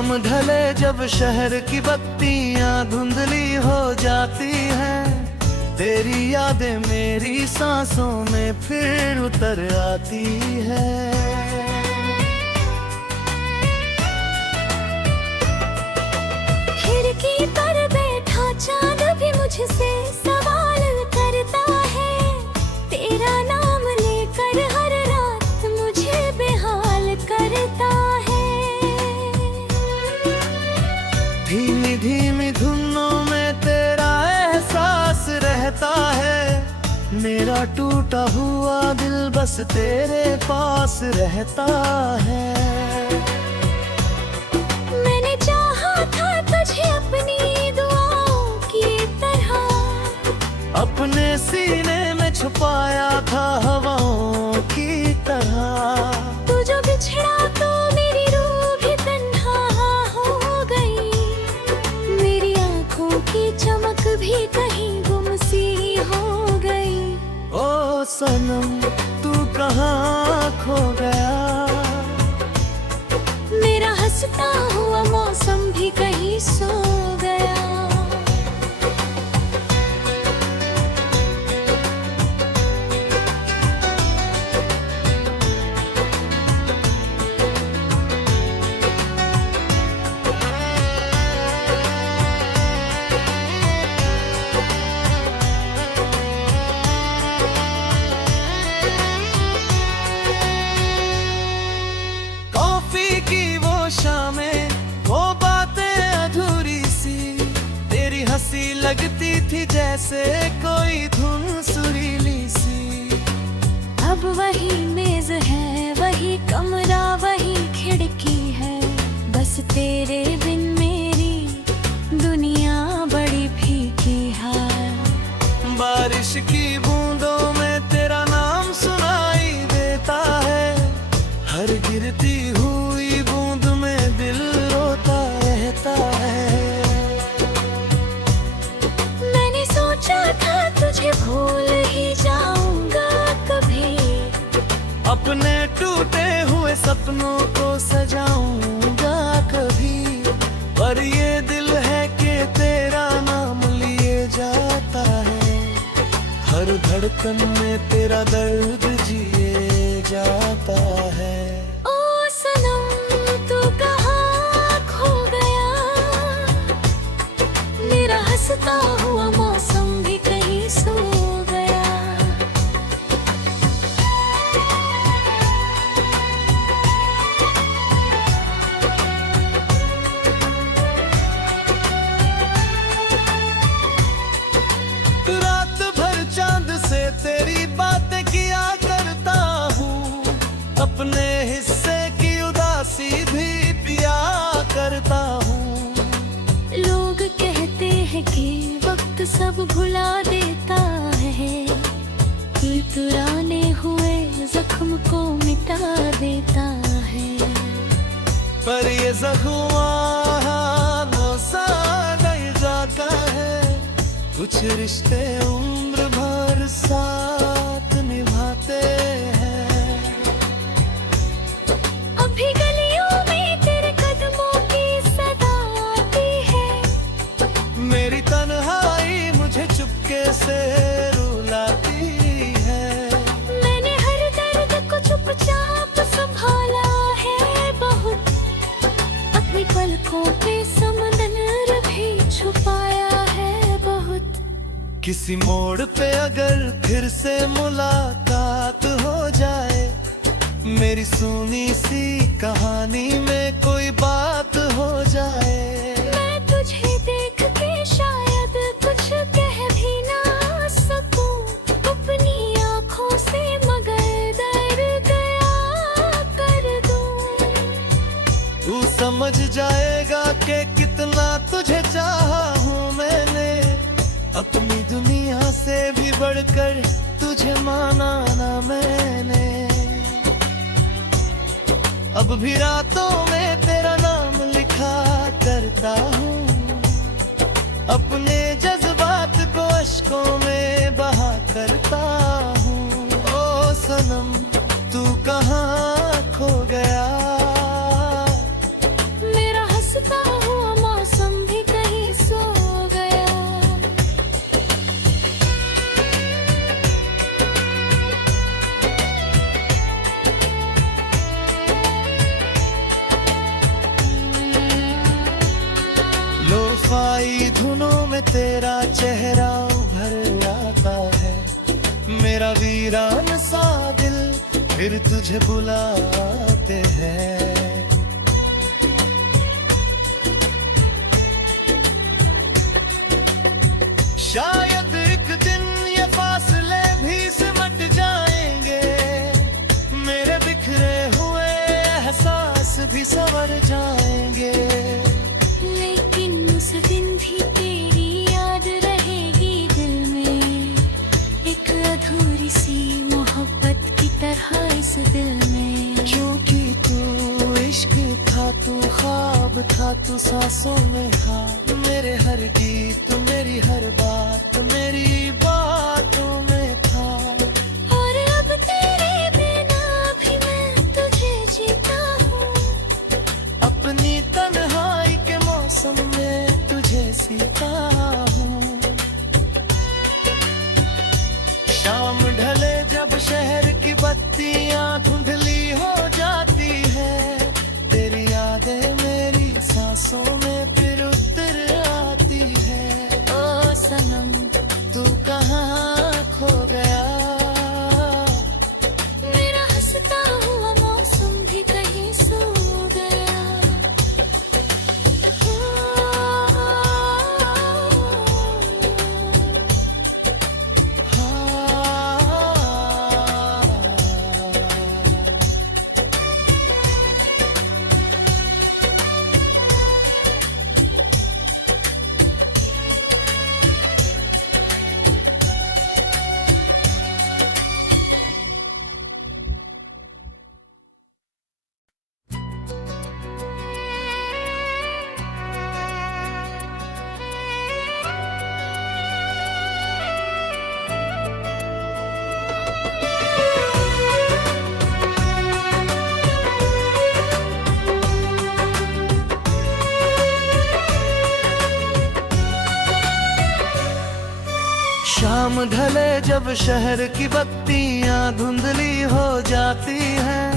शाम ढले जब शहर की बत्तियां धुंधली हो जाती हैं, तेरी यादें मेरी सांसों में फिर उतर आती है। खिड़की पर बैठा चांद भी मुझसे सवाल करता है, तेरा नाम लेकर हर रात मुझे बेहाल करता है। धीमी धीमी धुनों में तेरा एहसास रहता है, मेरा टूटा हुआ दिल बस तेरे पास रहता है। मैंने चाहा था तुझे अपनी दुआओं की तरह, अपने सीने में छुपाया था हवाओं की तरह। तू जो बिछड़ा तो मेरी रूह भी तन्हा हो गई, मेरी आंखों की चमक भी कहीं गुम सी हो गई। ओ सनम तू कहाँ खो गया, मेरा हंसता हुआ मौसम भी कहीं सो गया। की वो शामें, वो बातें अधूरी सी, तेरी हंसी लगती थी जैसे कोई धुन सुरीली सी। अब वही मेज है, वही कमरा, वही खिड़की है, बस तेरे बिन मेरी दुनिया बड़ी फीकी है। बारिश की बूंदों में तेरा नाम सुनाई देता है, हर गिरती हुई बूंद में दिल रोता रहता है। मैंने सोचा था तुझे भूल ही जाऊंगा कभी, अपने टूटे हुए सपनों को सजाऊंगा कभी, पर ये दिल है कि तेरा नाम लिए जाता है, हर धड़कन में तेरा दर्द जिए जाता है। ओ सनम तू कहाँ खो गया, मेरा हंसता हुआ मौसम भी कहीं सो गया। रात भर चांद से तेरी बातें किया करता हूँ, अपने हिस्से की उदासी भी पिया करता हूँ। लोग कहते हैं कि वक्त सब भुला देता है, पुराने हुए जख्म को मिटा देता है। पर ये जख्म सा नहीं जाता है, कुछ रिश्ते उम्र भर साथ निभाते हैं। अभी गलियों में तेरे कदमों की सदा आती है, मेरी तन्हाई मुझे चुपके से रुलाती है। मैंने हर दर्द को चुपचाप संभाला है बहुत, अपनी पलकों पे समंदर भी छुपाया है बहुत। किसी मोड़ पे अगर फिर से मुलाकात हो जाए, मेरी सुनी सी कहानी में कोई बात हो जाए, मैं तुझे देख के शायद कुछ कह भी ना सकूं अपनी आँखों से, मगर डर गया कर दूं। तू समझ जाएगा कि कितना तुझे चाहा हूँ मैंने, अपनी दुनिया से भी बढ़कर तुझे माना ना मैंने। अब भी रातों में तेरा नाम लिखा करता हूँ, अपने जज्बात को अश्कों में बहा करता हूँ। ओ सनम तू कहाँ खो गया, मेरा हंस वीरान सा दिल फिर तुझे बुलाते हैं। शायद एक दिन ये फासले भी सिमट जाएंगे, मेरे बिखरे हुए एहसास भी संवर जाएंगे। लेकिन उस दिन भी तेरी याद रहेगी दिल में, एक अधूरी सी मोहब्बत की तरह इस दिल में। क्योंकि तू इश्क था, तू ख्वाब था, तू सांसों में था। मेरे हर गीत, मेरी हर बात, मेरी बातों में था। और अब तेरे बिना भी मैं तुझे जीता हूँ, अपनी तन्हाई के मौसम में तुझे सीता हूँ। शाम ढले जब शहर की बत्तियां धुंधली हो जाती है, तेरी यादें मेरी सांसों में फिर उतर आती है। ओ सनम तू कहाँ खो गया, मेरा हंसता हुआ मौसम भी कहीं सो गया। शाम ढले जब शहर की बत्तियां धुंधली हो जाती हैं,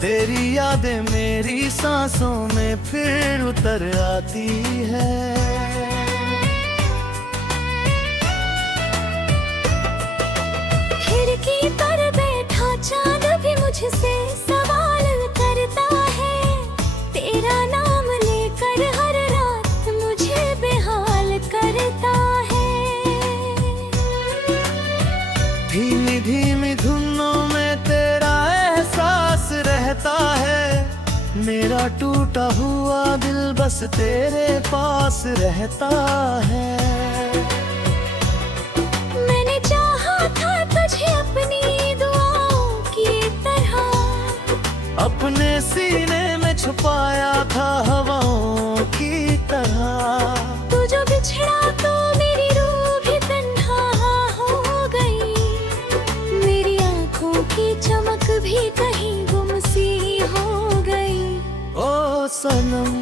तेरी यादें मेरी सांसों में फिर उतर आती है। खिड़की पर बैठा चांद भी मुझसे सवाल करता है, तेरा नाम लेकर हर रात मुझे बेहाल करता है। धीमी धीमी धुनों में तेरा एहसास रहता है, मेरा टूटा हुआ दिल बस तेरे पास रहता है। मैंने चाहा था तुझे अपनी दुआओं की तरह, अपने सीने में छुपाया था हवाओं की तरह। तू जो बिछड़ा तो मेरी रूह भी तन्हा हो गई, मेरी आंखों की चमक भी कहीं गुम सी हो गई। ओ सनम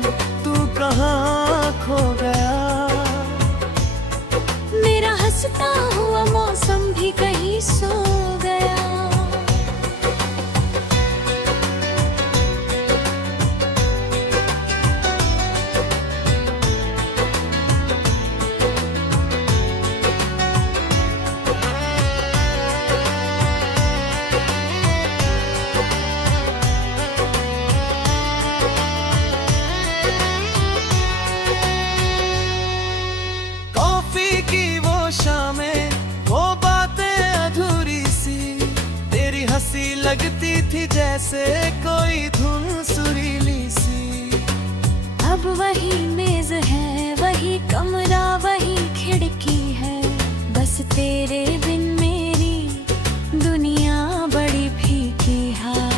तू कहाँ खो गया, मेरा हंसता हुआ मौसम भी कहीं सो गया। कॉफी की वो शामें, वो बातें अधूरी सी, तेरी हंसी लगती थी जैसे कोई धुन सुरीली सी। अब वही मेज है, वही कमरा, वही खिड़की है, बस तेरे बिन मेरी दुनिया बड़ी फीकी है।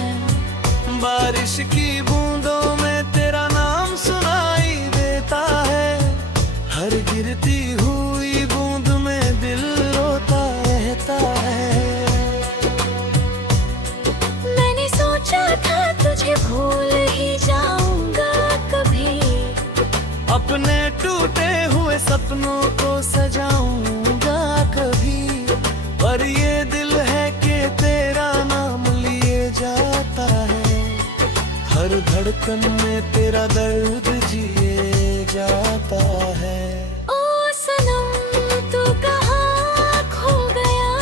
बारिश की बूंदों में तेरा नाम सुनाई देता है, हर गिरती हुई बूंद में दिल रोता रहता है। मैंने सोचा था तुझे भूल ही जाऊंगा कभी, अपने टूटे हुए सपनों को सजाऊंगा कभी, पर ये दिल है कि तेरा नाम लिए जाता है, हर धड़कन में तेरा दर्द जिए जाता है। ओ सनम तू कहाँ खो गया,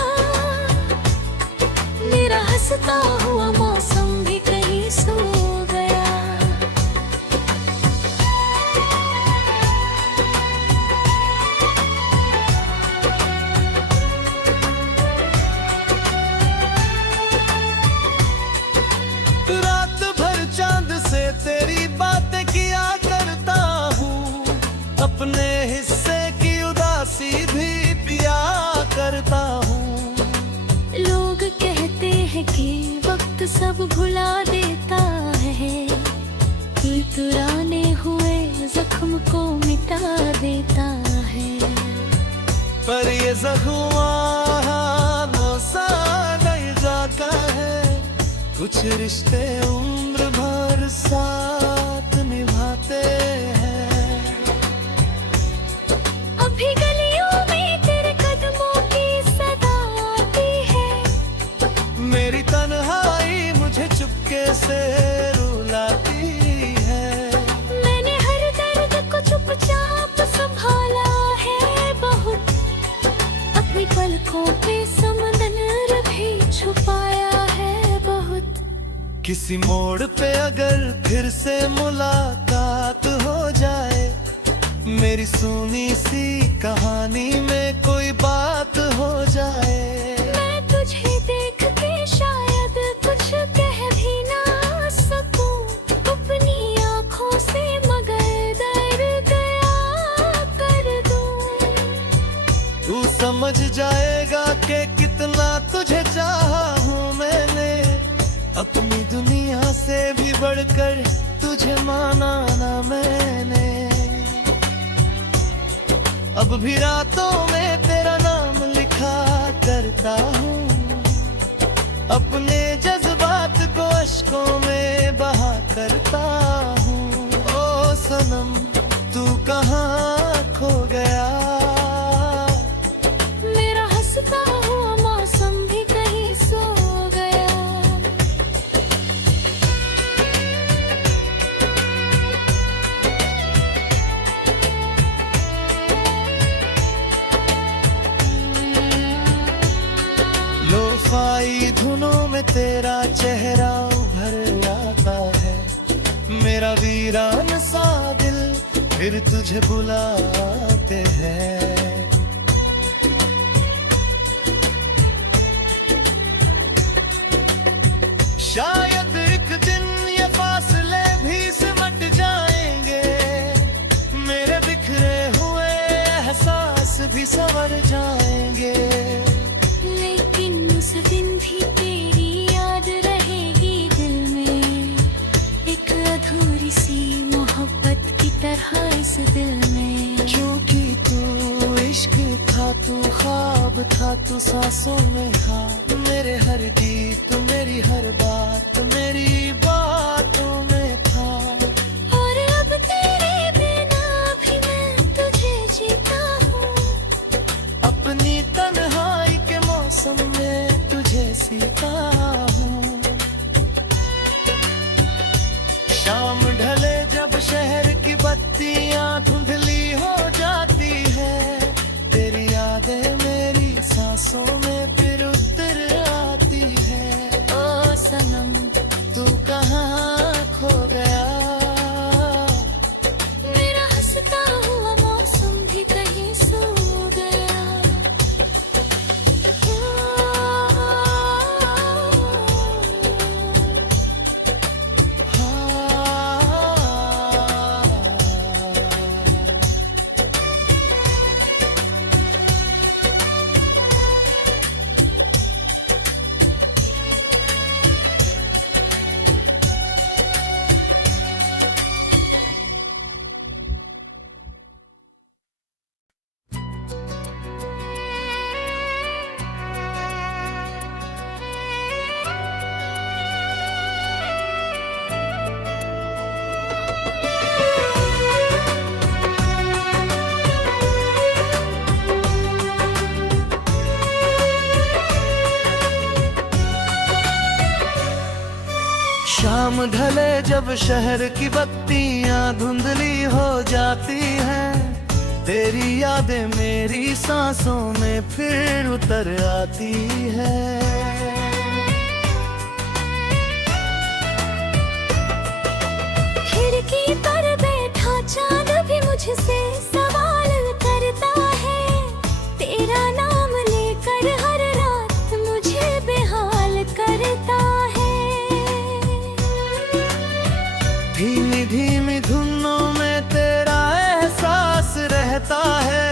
है कि वक्त सब भुला देता है, इतराने हुए जख्म को मिटा देता है। पर ये जख्म सा नहीं जाता है, कुछ रिश्ते उम्र भर साथ निभाते हैं। अभी गलियों में तेरे कदमों की सदा आती है, मेरी तन्हाई मुझे चुपके से रुलाती है। मैंने हर दर्द को चुपचाप संभाला है बहुत, अपनी पलकों पे समंदर भी छुपाया है बहुत। किसी मोड़ पे अगर फिर से मुलाकात हो जाए, मेरी सुनी सी कहानी में कोई बात हो जाए, मैं तुझे देख के शायद कुछ कह भी ना सकूं अपनी आँखों से, मगर डर गया कर दूं। तू समझ जाएगा कि कितना तुझे चाहा हूँ मैंने, अपनी दुनिया से भी बढ़कर तुझे माना ना मैंने। अब भी रातों में तेरा नाम लिखा करता हूँ, अपने जज्बात को अश्कों में बहा करता हूँ। ओ सनम तू कहाँ खो गया, मेरा हंसता हुआ मौसम भी कहीं सो गया। लोफाई धुनों में तेरा चेहरा उभर आता है, मेरा वीरान सा दिल फिर तुझे बुलाते हैं। शायद एक दिन ये फासले भी सिमट जाएंगे, मेरे बिखरे हुए एहसास भी संवर जाएंगे। लेकिन उस दिन भी तेरी याद रहेगी दिल में, एक अधूरी सी मोहब्बत की तरह इस दिल में। क्योंकि तू इश्क था, तू ख्वाब था, तू सांसों में था, मेरे हर गीत मेरी हर बात मेरी बातों में था। और अब तेरे बिना भी मैं तुझे जीता हूँ, अपनी तन्हाई के मौसम में तुझे सीता हूँ। शाम ढले जब शहर की बत्तियां धुंधली हो जाती है, तेरी यादें मेरी सांसों में फिर उतर आती है। ओ सनम तू कहाँ खो गया, मेरा हंसता हुआ मौसम भी कहीं सो गया। शाम ढले जब शहर की बत्तियां धुंधली हो जाती हैं, तेरी यादें मेरी सांसों में फिर उतर आती है। खिड़की पर बैठा चांद भी मुझसे सवाल करता है, तेरा नाम लेकर हर रात मुझे बेहाल करता है। धीमी धीमी धुनों में तेरा एहसास रहता है,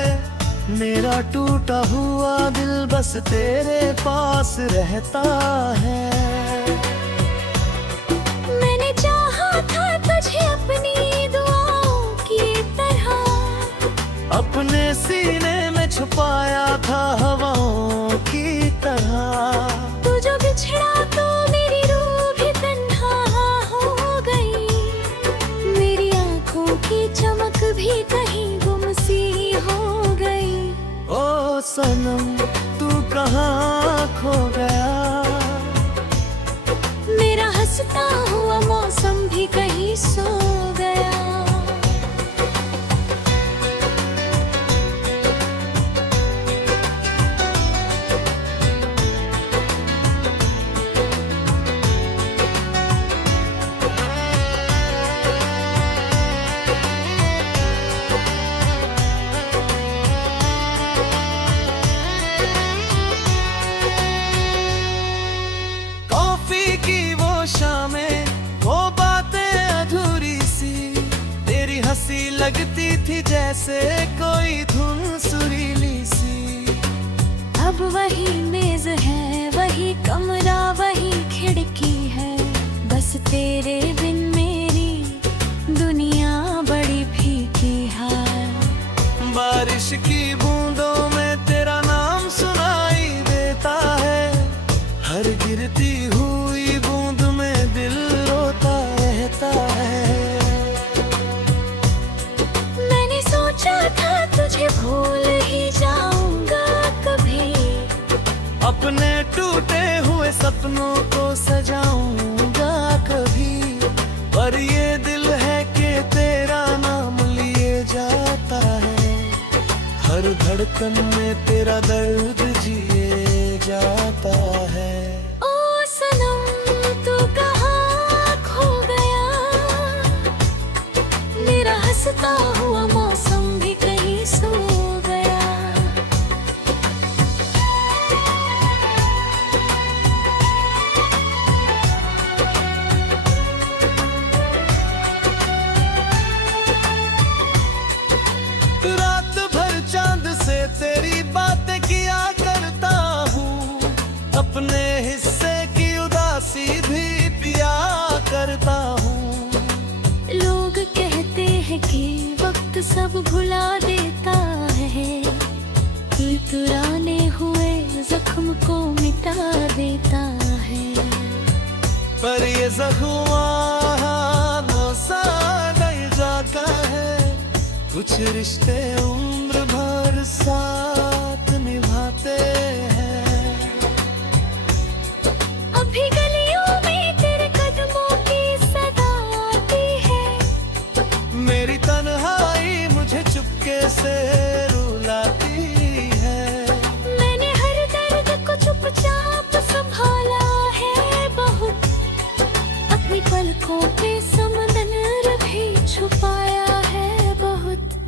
मेरा मेरा टूटा हुआ दिल बस तेरे पास रहता है। मैंने चाहा था तुझे अपनी दुआओं की तरह, अपने सीने में छुपाया था हवाओं की तरह। तू जो बिछड़ा तो मेरी रूह भी तन्हा हो गई, मेरी आंखों की चमक भी कहीं गुम सी हो गई। ओ सनम तू कहाँ खो गया, मेरा हंसता हुआ मौसम भी कहीं सो गया। की वो शामें, वो बातें अधूरी सी, तेरी हंसी लगती थी जैसे कोई धुन सुरीली सी। अब वही मेज है, वही कमरा, वही खिड़की है, बस तेरे बिन मेरी दुनिया बड़ी फीकी है। बारिश की बूंदों में तेरा नाम सुनाई देता है, हर गिरती हुई बूंद में दिल रोता रहता है। मैंने सोचा था तुझे भूल ही जाऊंगा कभी, अपने टूटे हुए सपनों को सजाऊंगा कभी, पर ये दिल है कि तेरा नाम लिए जाता है, हर धड़कन में तेरा दर्द जिए जाता है। ओ सनम तू कहाँ खो गया, मेरा हंसता हुआ मौसम भी कहीं सो गया। रात भर चांद से तेरी बातें किया करता हूँ, अपने हिस्से की उदासी भी पिया करता हूँ। लोग कहते हैं कि वक्त सब भुला देता है, पुराने हुए जख्म को मिटा देता है, पर ये जख्म नहीं जाता है, कुछ रिश्ते उम्र भर साथ निभाते हैं। अभी गलियों में तेरे कदमों की सदा आती है, मेरी तन्हाई मुझे चुपके से रुलाती है। मैंने हर दर्द को चुपचाप संभाला है बहुत, अपनी पलकों पे समंदर भी छुपाया है बहुत।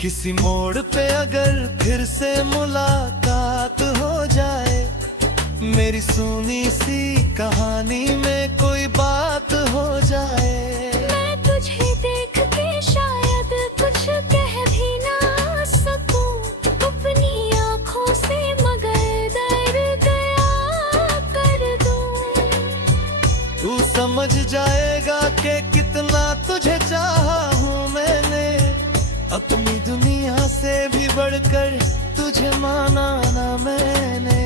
किसी मोड़ पे अगर फिर से मुलाकात हो जाए, मेरी सुनी सी कहानी में कोई बात हो जाए, मैं तुझे देख के शायद कुछ कह भी ना सकूं अपनी आँखों से, मगर दर्द गया कर दूं। तू समझ जाएगा कि कितना तुझे चाहा हूँ मैंने, अपनी दुनिया से भी बढ़कर तुझे माना ना मैंने।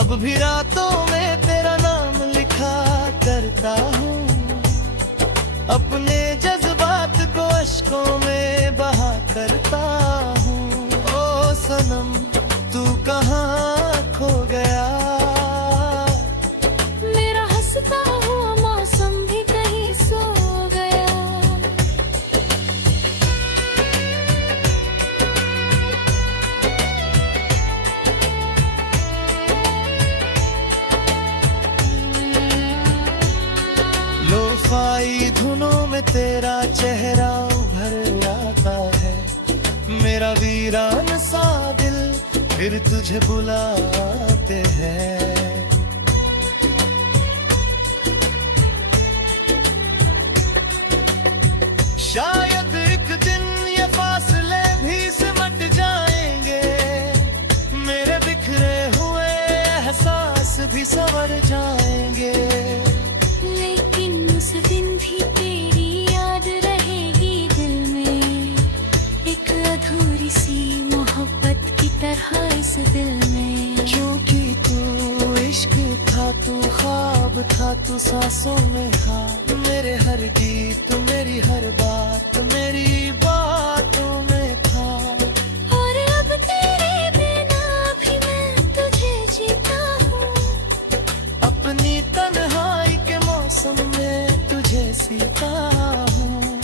अब भी रातों में तेरा नाम लिखा करता हूँ, अपने जज्बात को अश्कों में बहा करता हूँ। ओ सनम तू कहाँ खो गया, मेरा हंसता हुआ मौसम भी कहीं सो गया। लोफाई धुनों में तेरा चेहरा उभर आता है, मेरा वीरान सा दिल फिर तुझे बुलाते हैं। शायद एक दिन ये फासले भी दिल में। क्योंकि तू इश्क था, तू ख्वाब था, तू सांसों में था। मेरे हर गीत, मेरी हर बात, मेरी बातों में था। और अब तेरे बिना भी मैं तुझे जीता हूँ। अपनी तन्हाई के मौसम में तुझे सीता हूँ।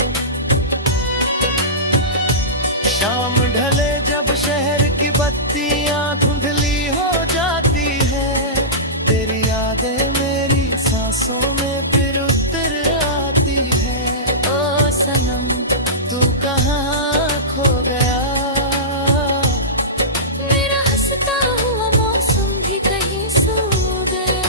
शाम ढले जब शहर की बत्तियां धुंधली हो जाती है, तेरी यादें मेरी सांसों में फिर उतर आती है। ओ सनम तू कहाँ खो गया? मेरा हंसता हुआ मौसम भी कहीं सो गया।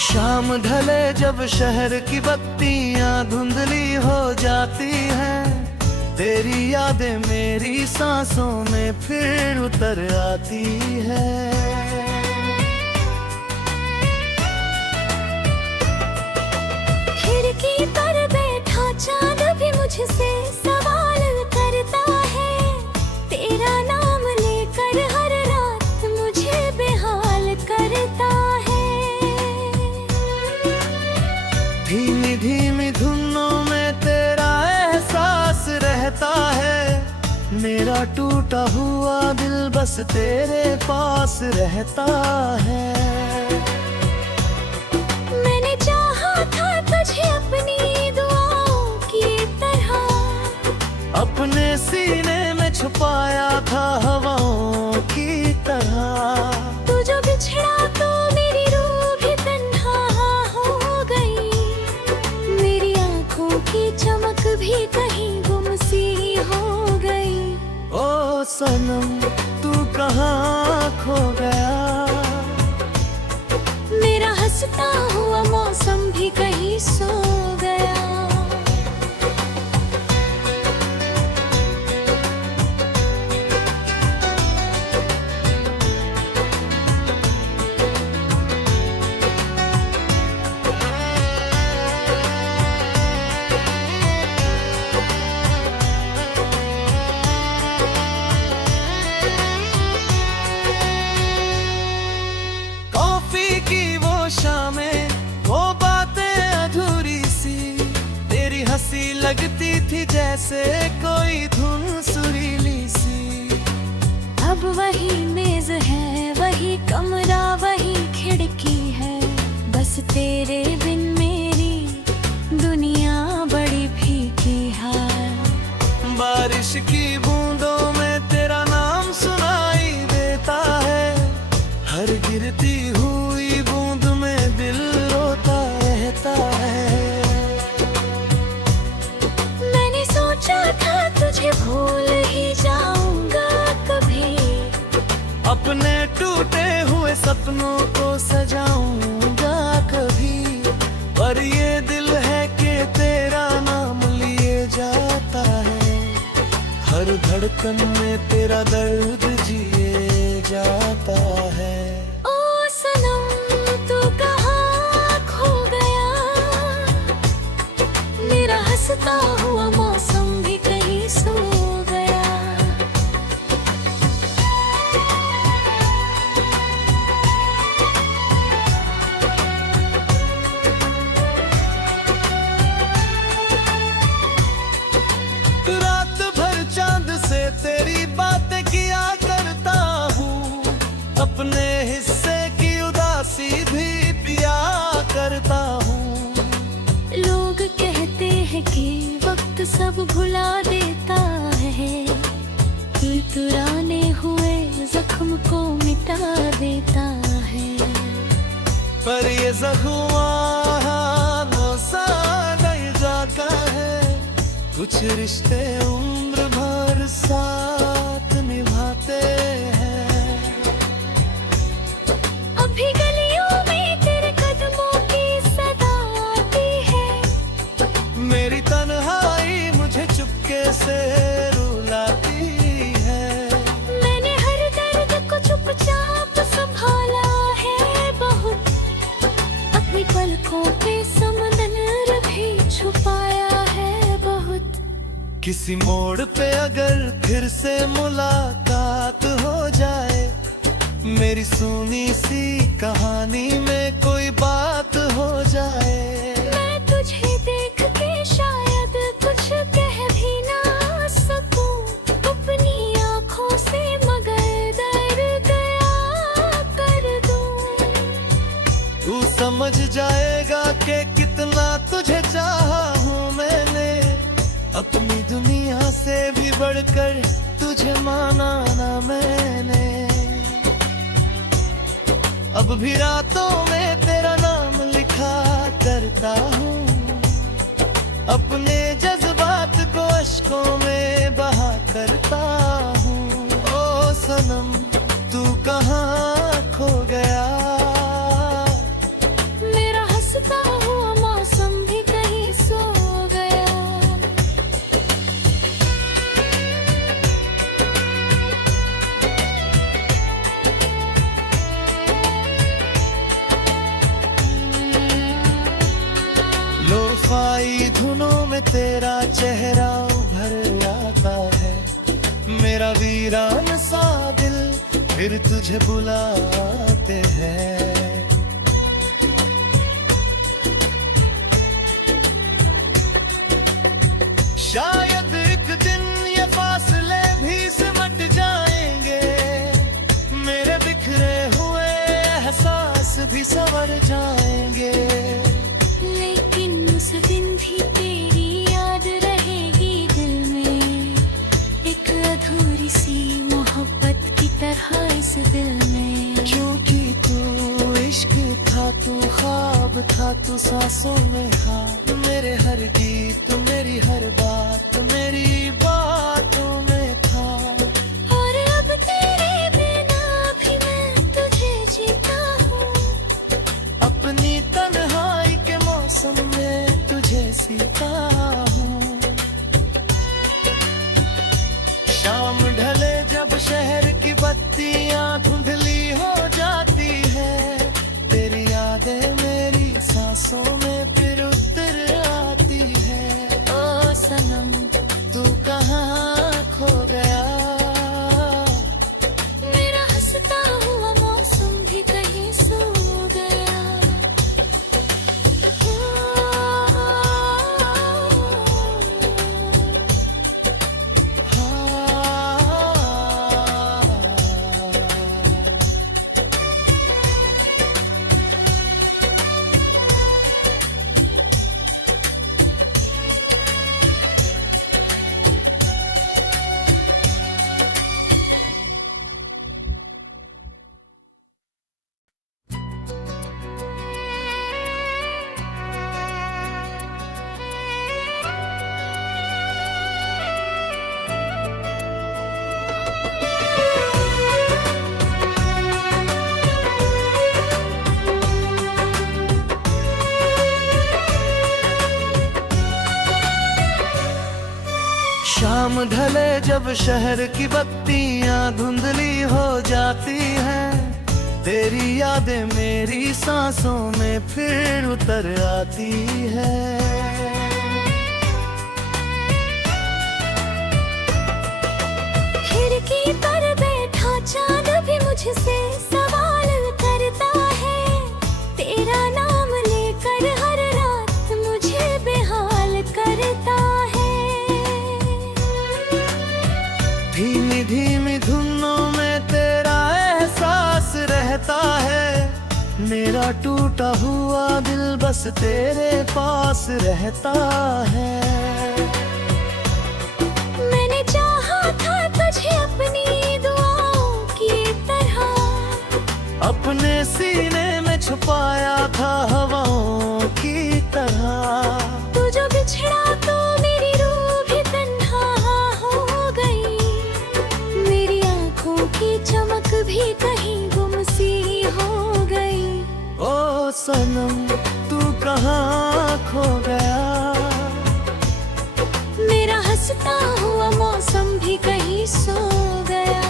शाम ढले जब शहर की बत्तियां धुंधली हो जाती हैं, तेरी यादें मेरी सांसों में फिर उतर आती है। खिड़की पर बैठा चांद भी मुझसे सवाल करता है। तेरा नाम लेकर हर रात मुझे बेहाल करता है। धीमी धीमी धुनों में तेरा एहसास रहता है। मेरा टूटा हुआ दिल बस तेरे पास रहता है। मैंने चाहा था तुझे अपनी दुआओं की तरह, अपने सीने में छुपाया था हवाओं की तरह। तू जो बिछड़ा तो मेरी रूह भी तन्हा हो गई। मेरी आंखों की चमक भी कहीं गुम सी हो गई। ओ सनम तू कहाँ खो गया? मेरा हंसता हुआ मौसम भी कहीं सो गया। कॉफी की वो शामें, वो बातें अधूरी सी, तेरी हंसी लगती थी जैसे कोई धुन सुरीली सी। अब वही मेज है, वही कमरा, वही खिड़की है। बस तेरे बिन मेरी दुनिया बड़ी फीकी है। बारिश की बूंदों में तेरा नाम सुनाई देता है। हर गिरती हुई बूंद में दिल रोता रहता है। मैंने सोचा था तुझे भूल ही जाऊंगा कभी। अपने टूटे हुए सपनों को सजाऊंगा कभी। पर ये दिल है कि तेरा नाम लिए जाता है। हर धड़कन में तेरा दर्द जिए जाता है। ओ सनम तू कहाँ खो गया? मेरा हंसता हुआ मौसम भी कहीं सो गया। रात भर चांद से तेरी बातें किया करता हूँ। अपने हिस्से की उदासी भी पिया करता हूँ। लोग कहते हैं कि वक्त सब भुला देता है, तुराने हुए जख्म को मिटा देता है। पर ये जख्म नहीं जाता है, कुछ रिश्ते उम्र भर साथ निभाते हैं। अभी गलियों में तेरे कदमों की सदा आती है, मेरी तन्हाई मुझे चुपके से रुलाती है। मैंने हर दर्द को चुपचाप संभाला है बहुत, अपनी पलकों पे समंदर भी छुपाया है बहुत। किसी मोड़ पे अगर फिर से मुलाकात हो जाए, मेरी सुनी सी कहानी में कोई बात हो जाए, मैं तुझे देख के शायद कुछ कह भी ना सकूं अपनी आँखों से, मगर दर्द गया कर दूं। तू समझ जाएगा कि कितना तुझे चाहा हूँ मैंने, अपनी दुनिया से भी बढ़कर तुझे माना ना मैंने। अब भी रातों में तेरा नाम लिखा करता हूँ, अपने जज्बात को अश्कों में बहा करता हूँ। ओ सनम तू कहाँ खो गया, मेरा हंसता हुआ मौसम भी कहीं सो गया। लोफाई धुनों में तेरा चेहरा उभर आता है, मेरा वीरान सा दिल फिर तुझे बुलाते हैं। शायद एक दिन ये फासले भी सिमट जाएंगे, मेरे बिखरे हुए एहसास भी संवर जाएंगे। लेकिन उस दिन भी तेरी याद रहेगी दिल में, एक अधूरी सी मोहब्बत की तरह इस दिल में। क्योंकि तू इश्क था, तू ख्वाब था, तू सांसों में था, मेरे हर गीत मेरी हर बात मेरी बातों में था। और अब तेरे बिना भी मैं तुझे जीता हूँ, अपनी तन्हाई के मौसम में तुझे सीता हूँ। शाम ढले जब शहर की बत्तियां धुंधली हो जाती है, तेरी यादें मेरी सांसों में फिर उतर आती है। ओ सनम तू कहाँ खो गया, मेरा हंसता हुआ मौसम भी कहीं सो गया। शाम ढले जब शहर की बत्तियां धुंधली हो जाती हैं, तेरी यादें मेरी सांसों में फिर उतर आती है। खिड़की पर बैठा चांद भी मुझसे सवाल करता है, तेरा नाम लेकर हर रात मुझे बेहाल करता है। धीमी धीमी धुनों में तेरा एहसास रहता है, मेरा टूटा हुआ दिल बस तेरे पास रहता है। पाया था हवाओं की तरह। तू जो बिछड़ा तो मेरी रूह भी तन्हा हो गई, मेरी आंखों की चमक भी कहीं गुम सी हो गई। ओ सनम तू कहाँ खो गया, मेरा हंसता हुआ मौसम भी कहीं सो गया।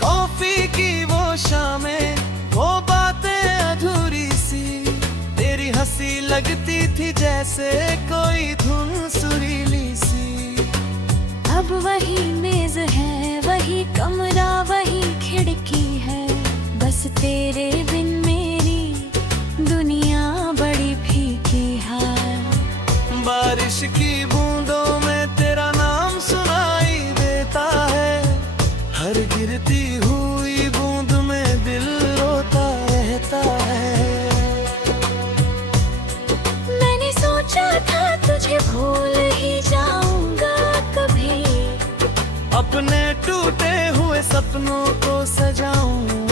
कॉफी की वो शामें, वो बातें अधूरी सी, तेरी हंसी लगती थी जैसे कोई धुन सुरीली सी। अब वही मेज है, वही कमरा, वही खिड़की है, बस तेरे बिन मेरी दुनिया बड़ी फीकी है। बारिश की बूंदों में तेरा नाम सुनाई देता है, हर गिरती हुई बूंद में दिल रोता रहता है। मैंने सोचा था तुझे भूल ही जाऊंगा कभी, अपने टूटे हुए सपनों को सजाऊं